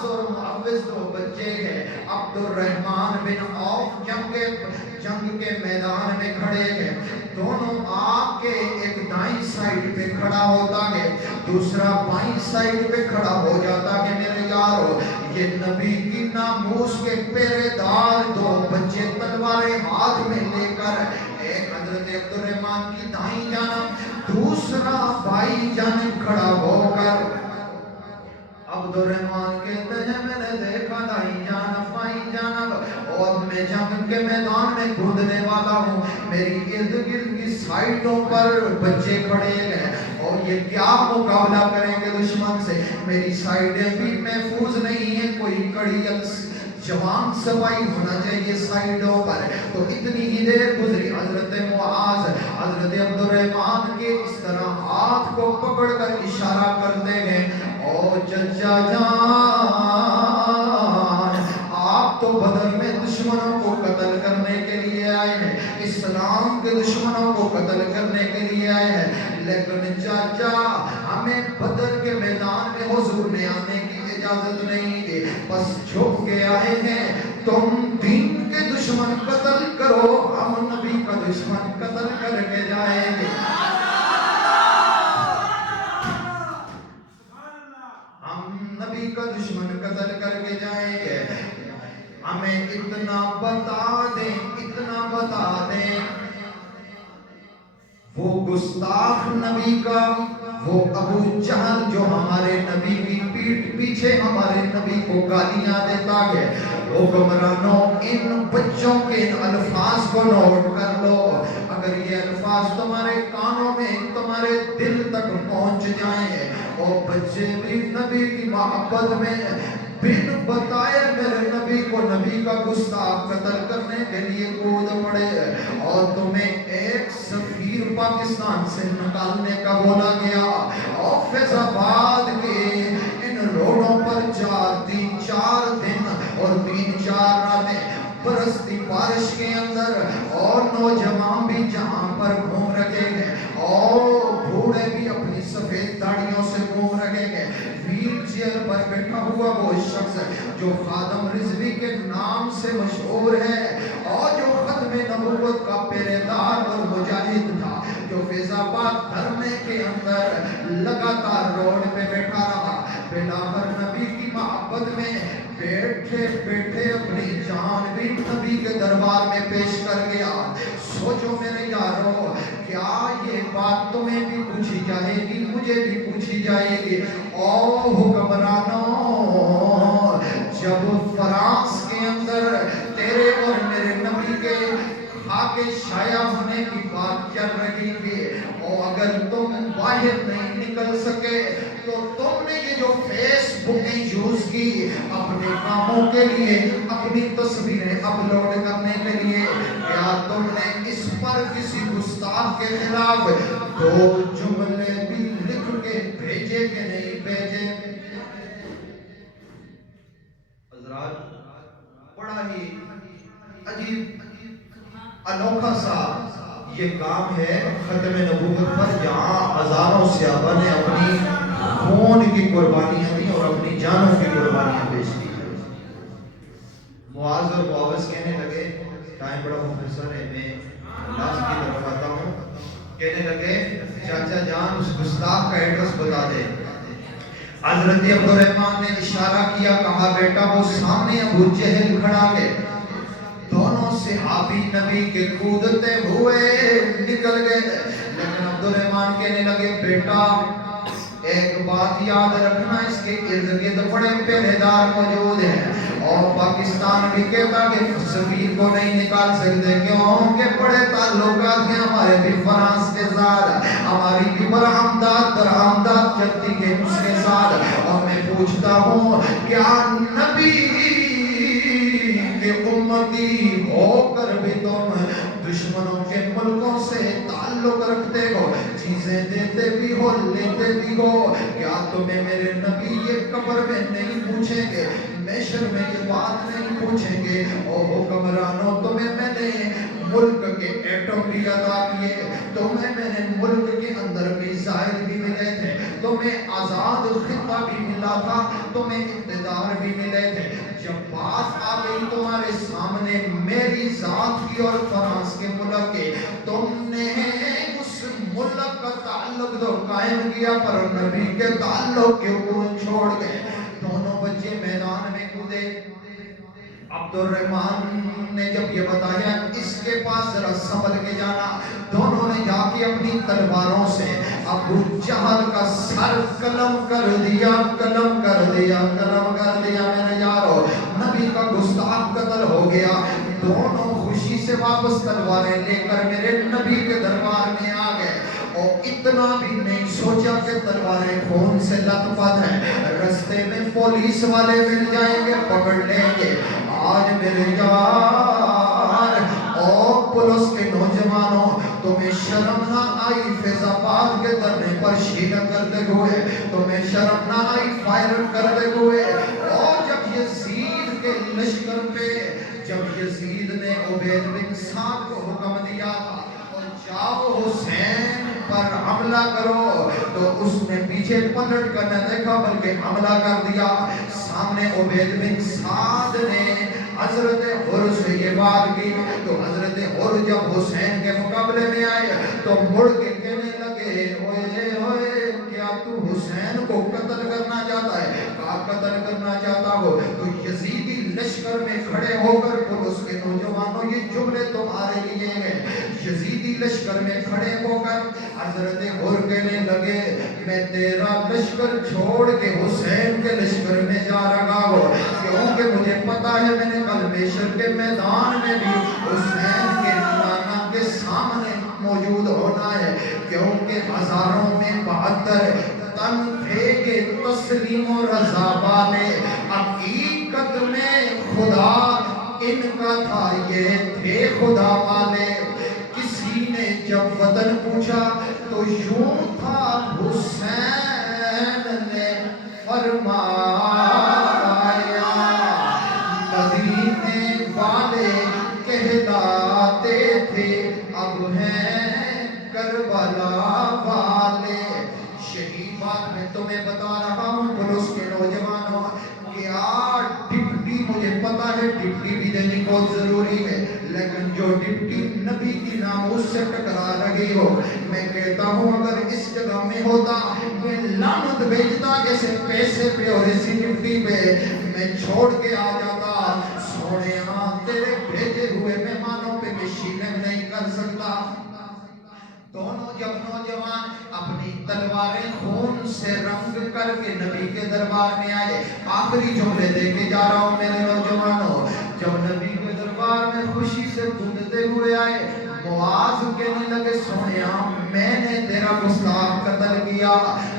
معاذ اور معوذ دو بچے ہیں. عبد الرحمن بن عوف جنگ کے میدان میں کھڑے ہیں. دونوں آگ کے ایک دائیں سائیڈ پہ کھڑا ہوتا ہے, دوسرا بائیں سائیڈ پہ کھڑا ہو جاتا ہے. میرے یارو, یہ نبی کی ناموس کے پہرے دار دو بچے تلواریں ہاتھ میں لے کر, ایک حضرت عبد الرحمن کی دائیں جانب, دوسرا بائیں جانب کھڑا ہو کر. عبد الرحمن کہتے ہیں میں نے دیکھا دائیں جانب بائیں جانب, اور میں جنگ کے میدان میں کودنے والا ہوں, میری ارد گرد کی سائٹوں پر بچے کھڑے ہیں, اور یہ کیا مقابلہ کریں گے دشمن سے. میری سائٹیں بھی محفوظ نہیں ہیں, کوئی کڑی جوان صفائی ہونا چاہیے سائڈوں پر. تو اتنی ہی دیر گزری, حضرت معاذ حضرت عبد الرحمن کے اس طرح ہاتھ کو پکڑ کر اشارہ کرتے ہیں, او چچا جان, آپ تو بدر میں دشمنوں کو قتل کرنے کے لیے آئے ہیں, اسلام کے دشمنوں کو قتل کرنے کے لیے آئے ہیں, لیکن چاچا ہمیں بدر کے میدان میں حضور نے آنے کی اجازت نہیں دی, بس چھپ کے آئے ہیں. تم دین کے دشمن قتل کرو, ہم نبی کا دشمن قتل کر کے جائیں گے. ہم نبی کا دشمن قتل کر کے جائیں گے. ہمیں اتنا بتا دیں, اتنا بتا دیں, وہ گستاخ نبی کا, وہ ابو جہل جو ہمارے نبی کی پیٹھ پیچھے ہمارے نبی کو گالیاں دیتا ہے, حکمرانوں ان بچوں کے ان الفاظ کو نوٹ کر لو. اگر یہ الفاظ تمہارے کانوں میں, تمہارے دل تک پہنچ جائیں, اور بچے بھی نبی کی محبت میں بن بتائے میرے نبی کو نبی کا گستاخ قتل کرنے کے لیے کود پڑے, اور تمہیں ایک سفیر پاکستان سے نکالنے کا بولا گیا, اور فیض آباد کے ان روڈوں پر 4 دن اور 3-4 راتیں برستی بارش کے اندر, اور نوجوان بھی جہاں پر گھوم رہے ہیں, اور بوڑھے بھی اپنی سفید داڑیوں سے گھوم رہے ہیں. ویل چیئر پر بیٹھا ہوا وہ شخص جو خادم رضوی کے نام سے مشہور ہے, اور جو ختم نبوت کا پہرے دار اور مجاہد تھا, جو فیض آباد دھرنے کے اندر لگاتار روڈ پہ بیٹھا رہا, بلاخر نبی کی محبت میں بیٹھے بیٹھے اپنی جان بھی نبی کے دربار میں پیش کر گیا. سوچو میرے یارو, کیا یہ بات تمہیں بھی پوچھی جائے گی, مجھے بھی پوچھی جائے گی. او حکمرانوں, جب فرانس کے اندر تیرے اور میرے نبی کے خاک شایع ہونے کی بات چل رہی تھی, اور اگر تم باہر نہیں نکل سکے تو تم نے یہ جو فیس بکیں یوز کی اپنے کاموں کے لیے, اپنی تصویریں اپلوڈ کرنے کے لیے, کیا تم نے اس پر کسی گستاخ کے خلاف 2 جملے بھی لکھ کے بھیجے کہ نہیں بھیجے؟ حضرات, بڑا ہی عجیب انوکھا سا یہ کام ہے ختم نبوت پر, جہاں ہزاروں صحابہ نے اپنی خون کی قربانیاں دی اور اپنی جانوں کی قربانیاں پیش کی. معاذ اور معوذ کہنے لگے, ٹائم بڑا مختصر ہے, میں لاسٹ کی طرف آتا ہوں, کہنے لگے چاچا جان اس گستاخ کا ایڈریس بتا دے. حضرت عبد الرحمن نے اشارہ کیا, کہا بیٹا وہ سامنے ابو جہل کھڑا ہے. دونوں صحابی نبی کے کودتے ہوئے نکل گئے, لیکن عبد الرحمن کہنے لگے بیٹا ایک بات یاد رکھنا, اس کے ارد گرد بڑے پہرے دار موجود ہیں, اور پاکستان بھی کہتا کہ سفیر کو نہیں نکال سکتے, کیوں کہ بڑے تعلقات ہیں ہمارے بھی فرانس کے ساتھ, ہماری بھی برآمدات درآمدات چلتی ہے اس کے ساتھ. اور میں پوچھتا ہوں, کیا نبی کہ امتی ہو کر بھی تم دشمنوں کے ملکوں سے تعلق رکھتے ہو, چیزیں دیتے بھی ہو لیتے بھی ہو, کیا تمہیں میرے نبی یہ قبر میں نہیں پوچھیں گے, محشر میں یہ بات نہیں پوچھیں گے, او حکمرانوں تمہیں میں نے ملک کے ایٹم بھی عطا کیے، تمہیں میں نے ملک کے اندر میزائل بھی ملے تھے، تمہیں آزاد خطہ بھی ملا تھا، تمہیں اقتدار بھی ملے تھے۔ جب بات آ گئی تمہارے سامنے میری ذات کی اور فرانس کے ملک کے، تم نے اس ملک کا تعلق تو قائم کیا پر نبی کے تعلق کے اوپر چھوڑ گئے۔ دونوں بچے میدان میں کودے۔ عبد الرحمن نے جب یہ بتایا اس کے پاس ذرا سنبھل کے جانا، دونوں نے جا کے اپنی تلواروں سے ابو جہل کا سر قلم کر دیا، قلم کر دیا، قلم کر دیا۔ میرے یارو، نبی کا گستاخ قتل ہو گیا۔ دونوں خوشی سے واپس تلواریں لے کر میرے نبی کے دربار میں آ گئے، اور اتنا بھی نہیں سوچا کہ تلواریں خون سے لت پت ہیں، رستے میں پولیس والے مل جائیں گے، پکڑ لیں گے۔ آج میرے یار اور پولیس کے نوجوانوں، تمہیں شرم نہ آئی فیض آباد کے دھرنے پر شیلہ کرتے ہوئے؟ تمہیں شرم نہ آئی فائر کرتے ہوئے؟ اور جب یزید کے لشکر پہ، جب یزید نے عبید بن سعد کو حکم دیا تھا اور جاؤ حسین پر حملہ کرو، تو اس نے پیچھے پلٹ کر نہ دیکھا بلکہ حملہ کر دیا۔ سامنے عبید بن سعد نے حضرت حر سے یہ بات کی، تو حضرت حر جب حسین کے مقابلے میں آئے تو مڑ کے کہنے لگے، اوئے اوئے کیا تو حسین کو قتل کرنا چاہتا ہے؟ کہا قتل کرنا چاہتا ہو تو یزیدی لشکر میں کھڑے ہو کر پولیس کے نوجوانوں، یہ جملے تمہارے لیے ہیں، یزیدی لشکر میں کھڑے ہو کر حضرت حر کہنے لگے، میں تیرا لشکر چھوڑ کے حسین کے لشکر میں جا رہا ہوں، کیونکہ مجھے پتا ہے میں نے کل میشر کے میدان میں بھی حسین کے نانا کے سامنے موجود ہونا ہے، کیونکہ ہزاروں میں 72 تن تھے کہ تسلیم و رضا والے، حقیقت میں خدا ان کا تھا، یہ تھے خدا والے۔ کسی نے جب وطن پوچھا تو یوں تھا، حسین نے فرمایا، مدینے والے کہلاتے تھے اب ہیں کربلا والے۔ یہی بات میں تمہیں بتا رہا ہوں پولیس کے نوجوانوں، کیا ڈپٹی، مجھے پتا ہے ڈپٹی بھی دینی بہت ضروری ہے، لیکن جو ڈپٹی نبی کی ناموس سے ٹکرا رہی ہو، میں کہتا ہوں اگر اس جگہ میں ہوتا میں لعنت بھیجتا ایسے پیسے پہ اور اسی ڈپٹی پہ، میں چھوڑ کے آ جاتا۔ سونے ہاں تیرے بھیجے ہوئے مہمانوں پہ میں شیلنگ نہیں کر سکتا۔ دونوں جب نوجوان اپنی تلواریں خون سے رنگ کر کے نبی کے دربار میں آئے، آخری جملے دے کے جا رہا ہوں میرے نوجوانوں، جب نبی کے دربار میں خوشی سے کودتے ہوئے آئے، معاذ کہنے لگے، سونیا میں نے تیرا گستاخ قتل کیا۔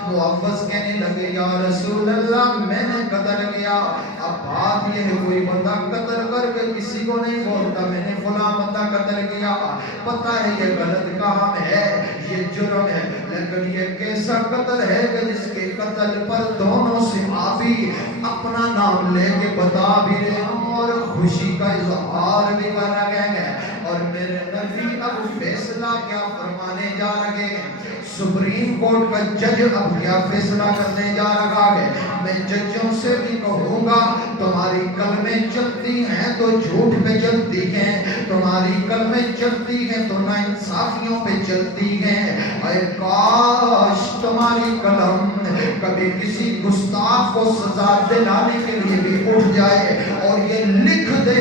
معوذ کہنے لگے، یا رسول اللہ میں نے قتل کیا۔ اب بات یہ ہے کوئی بندہ قتل کر کے کسی کو نہیں بولتا میں نے فلاں بندہ قتل کیا، پتہ ہے یہ غلط کام ہے، یہ جرم ہے، لیکن یہ کیسا قتل ہے کہ جس کے قتل پر دونوں صحابی اپنا نام لے کے بتا بھی رہے ہیں اور خوشی کا اظہار بھی کر رہے ہیں۔ اور میرے نبی اب فیصلہ کیا فرمانے جا رہے ہیں، سپریم کورٹ کا جج اب کیا فیصلہ کرنے جا رہا ہے۔ میں ججوں سے بھی کہوں گا تمہاری کلمیں چلتی ہیں تو جھوٹ پہ چلتی ہیں، تمہاری کلمیں چلتی ہیں تو ناانصافیوں پہ چلتی ہیں۔ اے کاش تمہاری قلم کبھی کسی گستاخ کو سزا دلانے کے لیے بھی اٹھ جائے اور یہ لکھ دے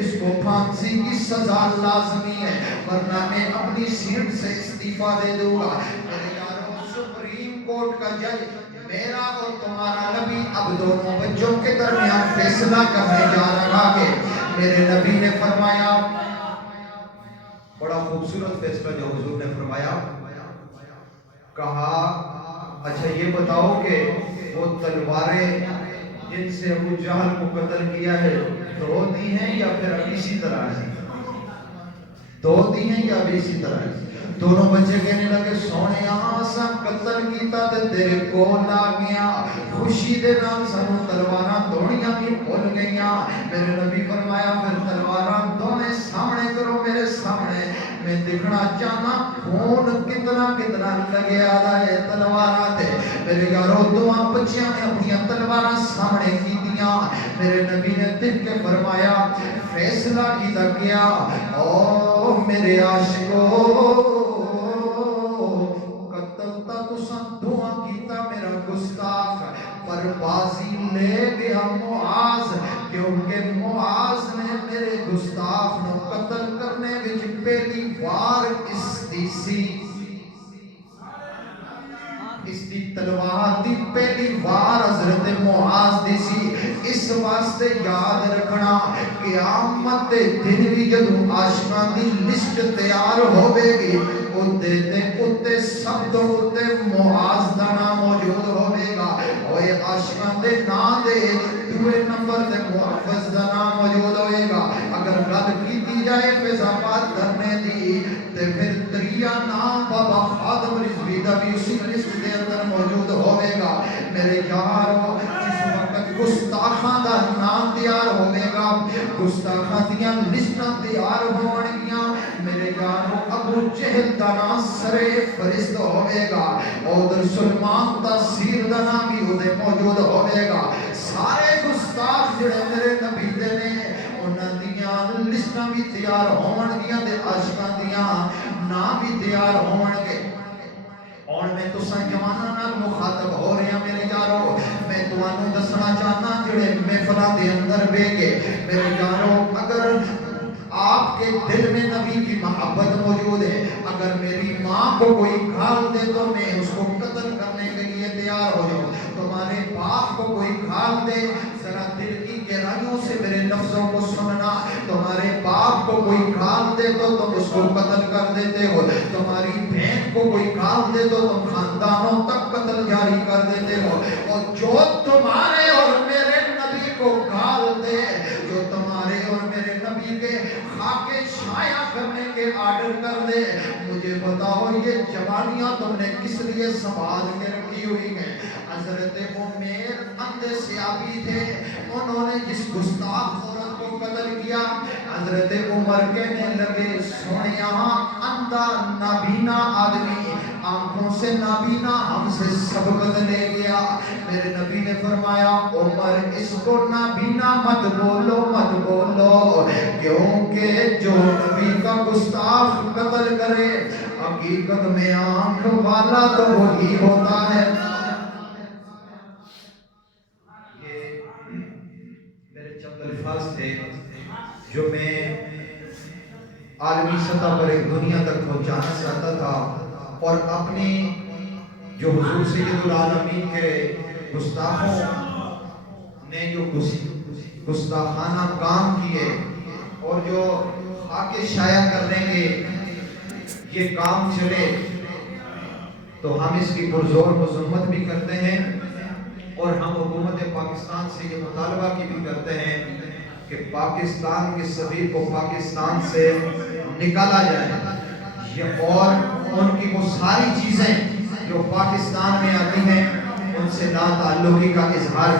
اس کو پھانسی کی سزا لازمی ہے، ورنہ میں اپنی سیٹ سے استعفیٰ دے دوں گا۔ میرے یاروں، سپریم کورٹ کا جج میرا اور تمہارا نبی اب دونوں بچوں کے درمیان فیصلہ کرنے جا رہا ہے۔ میرے نبی نے فرمایا، بڑا خوبصورت فیصلہ جو حضور نے فرمایا، کہا اچھا یہ بتاؤ کہ وہ تلواریں جن سے ابو جہل کو قتل کیا ہے دو دی ہیں یا پھر ابھی اسی طرح ہے؟ دو دی ہیں یا ابھی اسی طرح ہے؟ دونوں بچے کہنے لگے، سونے آسا قتل کیتا تے تیرے کو لا گیا، خوشی دے نال سانو تلواراں دونیاں بھی بھول گئیاں. میرے نبی فرمایا پھر تلواراں دونے سامنے کرو میرے سامنے. میں دیکھنا چاہنا خون کتنا کتنا لگیا دا ہے تلواراں تے. میرے یارو دوواں بچیاں نے اپنی تلواراں سامنے کیتیاں. میرے نبی نے دیکھ کے فرمایا فیصلہ کیتا گیا او میرے عاشقو قتل تا تساں دعا کیتا میرا گستاخ پر بازی لے گیا معاذ کیونکہ معاذ نے میرے گستاخ نو قتل کرنے وچ پہلی وار اس دی تلوار دی پہلی وار حضرت معاذ دی سی. اس واسطے یاد رکھنا قیامت دے دن بھی جدوں عاشقاں دی لسٹ تیار ہوے گی اوتے تے اوتے سب تو اوتے معاذ دا نام موجود ہوے گا. اوے عاشقاں دے نام دے دوے نمبر تے محفظ دا نام موجود ہوے گا. اگر گل کیتی جائے فیضاباد کرنے دی تے پھر دریا نام بابا خادم رضوی دا بھی اسی لسٹ دے اندر موجود ہوے گا. میرے یارو جس وقت گستاخاں دا نام تیار ہوے گا گستاخاں دیاں لسٹاں تیار ہون گیاں. میرے یارو ابو جہل دا نام سرے فرشت ہوے گا. ادھر سلمان دا سیر دا نام بھی اودے موجود ہوے گا. سارے گستاخ جڑے میرے نبی دے نے انہاں دیاں لسٹاں بھی تیار ہون گیاں تے عاشقاں دیاں نام بھی تیار ہون گے. اور میں تساں جواناں نال مخاطب ہو رہا میرے یارو. میں تانوں دسنا چاہنا جڑے محفلاں دے اندر بیٹھ کے میرے یارو اگر آپ کے دل میں نبی کی محبت موجود ہے اگر میری ماں کو کوئی گھال دے تو میں اس کو قتل کرنے کے لیے تیار ہو جاؤں. تمہارے باپ کو کوئی گھال دے ذرا دل کی گہرائیوں سے میرے لفظوں کو سننا. تمہارے باپ کو کوئی گھال دے تو تم اس کو قتل کر دیتے ہو. تمہاری بہن کو کوئی گھال دے تو تم خاندانوں تک قتل جاری کر دیتے ہو. اور جو تمہارے اور میرے نبی کو گھال دے جو تمہارے اور میرے نبی کے خاک شائع کرنے کے آرڈر کر دے مجھے بتاؤ یہ جوانیاں تم نے کس لیے سنبھال کے رکھی ہوئی ہیں. حضرت عمیر اندھے سیابی تھے. انہوں نے جس گستاخ عورت کو قتل کیا حضرت عمر کہنے لگے سونیا اندھا نابینا آدمی آنکھوں سے نابینا ہم سے سبقت لے گیا. میرے نبی نے فرمایا عمر اس کو نابینا مت بولو کیونکہ جو نبی کا گستاخ قتل کرے حقیقت میں آنکھ والا تو وہی ہوتا ہے. یہ میرے چند الفاظ تھے جو میں عالمی سطح پر ایک دنیا تک پہنچانا چاہتا تھا اور اپنے جو حضور سید العالمین کے گستاخوں نے جو گستاخانہ کام کیے اور جو آگے شائع کر لیں گے یہ کام چلے تو ہم اس کی پرزور مذمت بھی کرتے ہیں اور ہم حکومت پاکستان سے یہ مطالبہ کی بھی کرتے ہیں کہ پاکستان کے سفیر کو پاکستان سے نکالا جائے اور ان کی وہ ساری چیزیں جو پاکستان میں آتی ہیں ان سے لا تعلقی کا اظہار